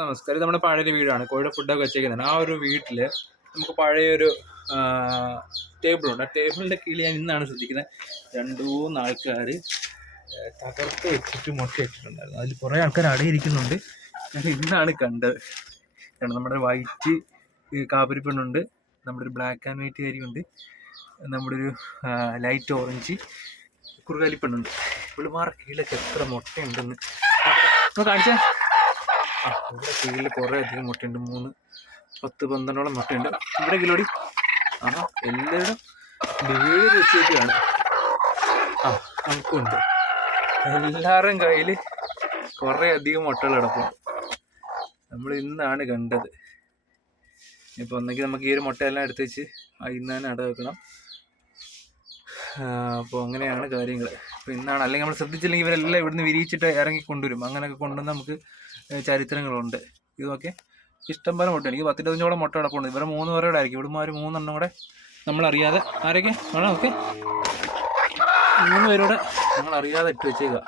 നമസ്കാരം. ഇത് നമ്മുടെ പഴയൊരു വീടാണ്. കോഴിയുടെ ഫുഡൊക്കെ വെച്ചേക്കുന്നതാണ്. ആ ഒരു വീട്ടിൽ നമുക്ക് പഴയൊരു ടേബിളുണ്ട്. ആ ടേബിളിൻ്റെ കീഴിൽ ഞാൻ ഇന്നാണ് ശ്രദ്ധിക്കുന്നത്, 2-3 ആൾക്കാർ തകർത്ത് വെച്ചിട്ട് മുട്ട ഇട്ടിട്ടുണ്ടായിരുന്നു. അതിൽ കുറേ ആൾക്കാർ അടയിരിക്കുന്നുണ്ട്. ഞാൻ ഇന്നാണ് കണ്ടത്. നമ്മുടെ വൈറ്റ് കാപ്പരിപ്പെണ്ണുണ്ട്, നമ്മുടെ ഒരു ബ്ലാക്ക് ആൻഡ് വൈറ്റ് കരിയുണ്ട്, നമ്മുടെ ഒരു ലൈറ്റ് ഓറഞ്ച് കുറുകാലിപ്പെണ്ണുണ്ട്. ഇവളുമാരുടെ കീഴിലൊക്കെ എത്ര മുട്ടയുണ്ടെന്ന് കാണിച്ചാൽ. ഇവിടെ കീഴിൽ കുറേ അധികം മുട്ടയുണ്ട്. 10-12 മുട്ടയുണ്ട്. ഇവിടെ കിലോടി എല്ലാവരും വീട് വെച്ചേക്കാണ്. നമുക്കുണ്ട്. എല്ലാവരുടെയും കയ്യിൽ കുറേ അധികം മുട്ടകൾ കിടപ്പുണ്ട്. നമ്മൾ ഇന്നാണ് കണ്ടത്. ഇപ്പോൾ ഒന്നെങ്കിൽ നമുക്ക് ഈ ഒരു മുട്ടയെല്ലാം എടുത്ത് വെച്ച് ഇന്ന് തന്നെ അട വെക്കണം. അപ്പോൾ അങ്ങനെയാണ് കാര്യങ്ങൾ. അപ്പോൾ ഇന്നാണ്, അല്ലെങ്കിൽ നമ്മൾ ശ്രദ്ധിച്ചില്ലെങ്കിൽ ഇവരെല്ലാം ഇവിടുന്ന് വിരിയിച്ചിട്ട് ഇറങ്ങി കൊണ്ടുവരും. അങ്ങനെയൊക്കെ കൊണ്ടുവന്ന് നമുക്ക് ചരിത്രങ്ങളുണ്ട്. ഇതൊക്കെ ഇഷ്ടംപോലെ മുട്ട. എനിക്ക് 10-15 മുട്ട കിടപ്പുണ്ട്. ഇവരെ 3 പേരോടെ ആയിരിക്കും. ഇവിടുമാർ 3 കൂടെ നമ്മളറിയാതെ ആരൊക്കെ ആണോ? ഓക്കെ, 3 പേരോടെ നമ്മളറിയാതെ ഇട്ട് വെച്ചേക്കുക.